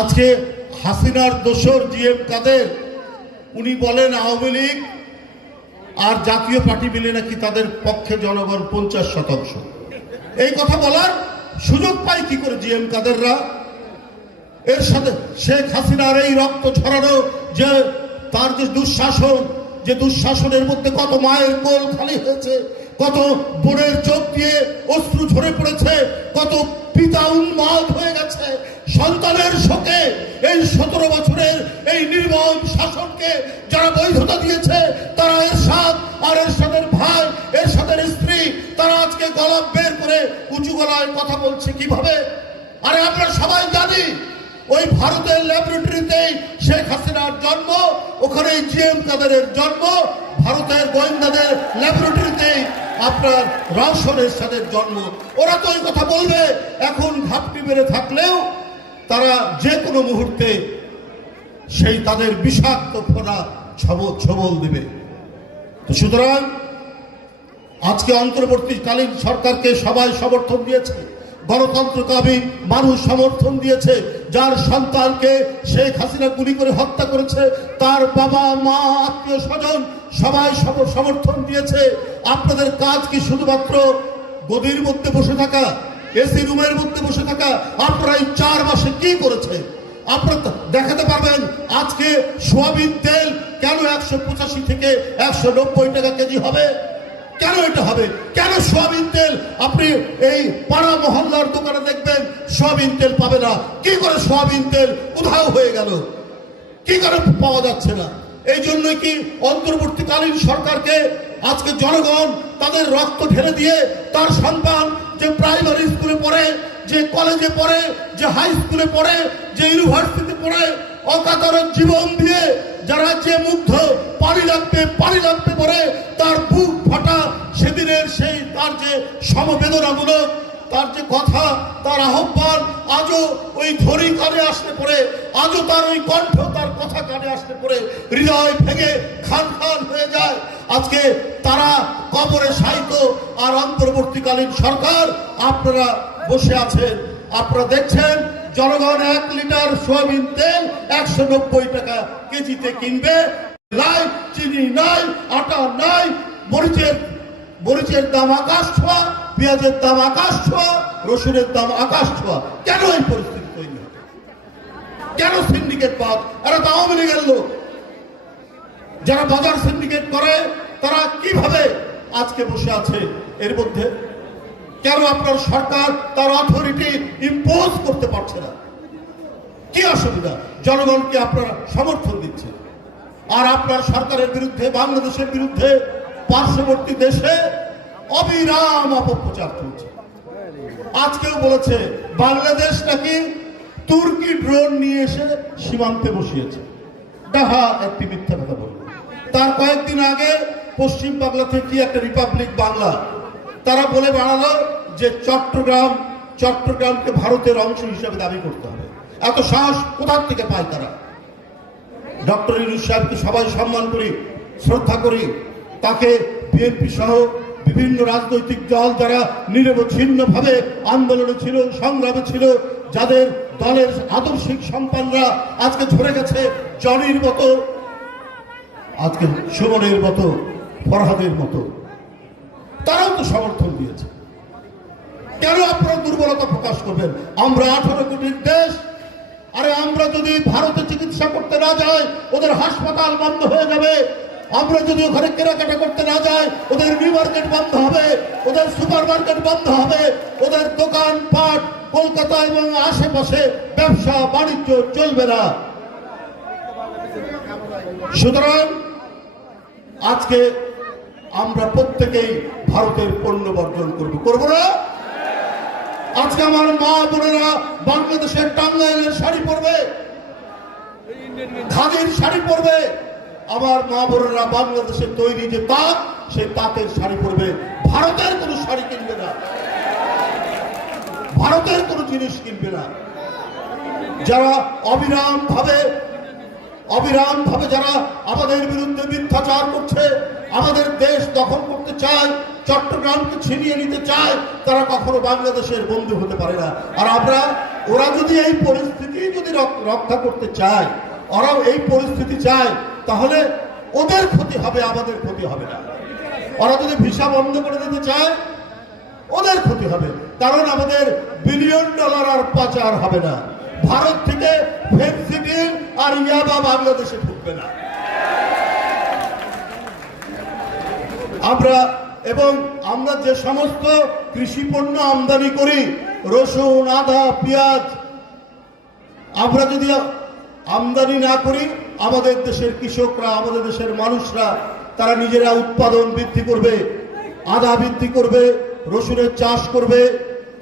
আজকে হাসিনার দোসর জিএম কাদের উনি বলেন আওয়ামী লীগ আর জাতীয় পার্টি মিলে নাকি তাদের পক্ষে জনগণ 50%। এই কথা বলার সুযোগ পায় কি করে জিএম কাদেররা? এর সাথে শেখ হাসিনার এই রক্ত ঝরানো যে তার যে দুঃশাসন, যে দুঃশাসনের মধ্যে কত মায়ের কোল খালি হয়েছে, কত বোনের চোখ দিয়ে অশ্রু ঝরে পড়েছে, কত পিতা উন্মাদ হয়ে গেছে সন্তানের শোকে। এই 17 বছরের এই নির্মম শাসনকে যারা বৈধতা দিয়েছে তারা এরশাদ আর এরশাদের ভাই, এরশাদের স্ত্রী, তারা আজকে গলা বের করে উঁচু গলায় কথা বলছে কিভাবে? আরে আমরা সবাই জানি ওই ভারতের ল্যাবরেটরিতেই শেখ হাসিনার জন্ম, ওখানে জিএম কাদেরের জন্ম, ভারতের গোয়েন্দাদের ল্যাবরেটরিতেই আপনার রওশন এরশাদের জন্ম। ওরা তো ওই কথা বলবে। এখন ঘাপটি মেরে থাকলেও তারা যে কোনো মুহূর্তে সেই তাদের বিষাক্ত ফোনা ছবল দিবে। তো সুতরাং আজকে অন্তর্বর্তীকালীন সরকারকে সবাই সমর্থন দিয়েছে, গণতন্ত্রকামী মানুষ সমর্থন দিয়েছে। যার সন্তানকে শেখ হাসিনা গুলি করে হত্যা করেছে তার বাবা মা আত্মীয় স্বজন সবাই সমর্থন দিয়েছে। আপনাদের কাজ কি শুধুমাত্র গদির মধ্যে বসে থাকা, এসি রুমের মধ্যে বসে থাকা? আপনারা এই 4 মাসে কি করেছে আপনারা দেখাতে পারবেন? আজকে সোয়াবিন তেল কেন 185 থেকে 190 টাকা কেজি হবে? কেন এটা হবে? কেন সোয়াবিন তেল আপনি এই পাড়া মহল্লার দোকানে দেখবেন সোয়াবিন তেল পাবে না? কি করে সোয়াবিন তেল উধাও হয়ে গেল? কি করে পাওয়া যাচ্ছে না? এই জন্যই কি অন্তর্বর্তীকালীন সরকারকে আজকে জনগণ তাদের রক্ত ঢেলে দিয়ে তার সন্তান যে প্রাইমারি স্কুলে পড়ে, যে কলেজে পড়ে, যে হাই স্কুলে পড়ে, যে ইউনিভার্সিটি পড়ে, অকাতরের জীবন দিয়ে যারা যে মুগ্ধ পানি লাগবে পরে তার বুক ফাটা সেদিনের সেই তার যে সমবেদনামূলক তার যে কথা, তার আহ্বান আজও ওই ঝড়ি কানে আসতে পড়ে, আজও তার ওই কণ্ঠ, তার কথা কানে আসতে পড়ে হৃদয় ভেঙে খান খান হয়ে যায়। আজকে তারা কবরে শায়িত, আর অন্তর্বর্তীকালীন সরকার আপনারা বসে আছেন। আপনারা দেখছেন জনগণ 1 লিটার সোয়াবিন তেল 190 টাকা কেজিতে কিনবে। নাই চিনি নাই, আটা নাই, মরিচের দাম আকাশ ছোঁয়া, পেঁয়াজের দাম আকাশ ছোঁয়া, রসুনের দাম আকাশ ছোঁয়া। কেন এই পরিস্থিতি তৈরি হবে? কেন সিন্ডিকেট বাদ? এরা তো আওয়ামী লীগের লোক। যারা বাজার সিন্ডিকেট করে তারা কিভাবে আজকে বসে আছে এর মধ্যে? কেন আপনার সরকার তার অথরিটি ইম্পোজ করতে পারছে না? কি অসুবিধা? জনগণকে আপনারা সমর্থন দিচ্ছেন, আর আপনার সরকারের বিরুদ্ধে, বাংলাদেশের বিরুদ্ধে পার্শ্ববর্তী দেশে অবিরাম অপপ্রচার চলছে। আজকেও বলেছে বাংলাদেশ নাকি তুর্কি ড্রোন নিয়ে এসে সীমান্তে বসিয়েছে। ডাহা একটি মিথ্যা কথা বলল। তার কয়েকদিন আগে পশ্চিম বাংলা থেকে একটা রিপাবলিক বাংলা তারা বলে বানালো যে চট্টগ্রামকে ভারতের অংশ হিসেবে দাবি করতে হবে। এত সাহস কোথা থেকে পায় তারা? ডক্টর ইউনূস সাহেবকে সবাই সম্মান করি, শ্রদ্ধা করি। তাকে বিএনপি সহ বিভিন্ন রাজনৈতিক দল যারা নিরবচ্ছিন্নভাবে আন্দোলনে ছিল, সংগ্রামে ছিল, যাদের দলের আদর্শিক সন্তানরা আজকে ঝরে গেছে, জনির মতো, আজকে সুমনের মতো, ফরহাদের মতো, তারাও তো সমর্থন দিয়েছে। কেন আপনারা দুর্বলতা প্রকাশ করবেন? আমরা 18 কোটির দেশ। আরে আমরা যদি ভারতে চিকিৎসা করতে না যাই ওদের হাসপাতাল বন্ধ হয়ে যাবে। আমরা যদি ওখানে কেনাকাটা করতে না যাই ওদের নিউ মার্কেট বন্ধ হবে, ওদের সুপার মার্কেট বন্ধ হবে, ওদের দোকানপাট কলকাতা এবং আশেপাশে ব্যবসা বাণিজ্য চলবে না। সুতরাং আজকে আমরা প্রত্যেকেই ভারতের পণ্য বর্জন করব না? আজকে আমার মা বোনেরা বাংলাদেশের টাঙ্গাইলের শাড়ি পরবে, খাদির শাড়ি পরবে। আমার মা বোনেরা বাংলাদেশের তৈরি যে তাঁত, সেই তাঁতের শাড়ি পরবে। ভারতের কোনো শাড়ি কিনবে না, ভারতের কোনো জিনিস কিনবে না। যারা অবিরাম ভাবে যারা আমাদের বিরুদ্ধে মিথ্যাচার করছে, আমাদের দেশ দখল করতে চায়, চট্টগ্রামকে ছিনিয়ে নিতে চায়, তারা কখনো বাংলাদেশের বন্ধু হতে পারে না। আর আমরা ওরা যদি এই পরিস্থিতি যদি রক্ষা করতে চায়, ওরাও এই পরিস্থিতি চায়, তাহলে ওদের ক্ষতি হবে, আমাদের ক্ষতি হবে না। ওরা যদি ভিসা বন্ধ করে দিতে চায়, ওদের ক্ষতি হবে, কারণ আমাদের বিলিয়ন ডলার আর পাচার হবে না। ভারত থেকে ফেন্সিডিল আর ইয়াবা বাংলাদেশে ঢুকবে না। আমরা যে সমস্ত কৃষি পণ্য আমদানি করি, রসুন, আদা, পেঁয়াজ, আমরা যদি আমদানি না করি, আমাদের দেশের কৃষকরা, আমাদের দেশের মানুষরা তারা নিজেরা উৎপাদন বৃদ্ধি করবে, আদা বৃদ্ধি করবে, রসুনের চাষ করবে,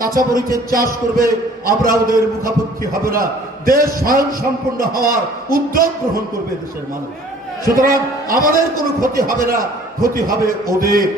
কাঁচামরিচের চাষ করবে, আমরা ওদের মুখাপেক্ষী হবে না। দেশ স্বয়ং সম্পূর্ণ হওয়ার উদ্যোগ গ্রহণ করবে দেশের মানুষ। সুতরাং আমাদের কোনো ক্ষতি হবে না, ক্ষতি হবে ওদের।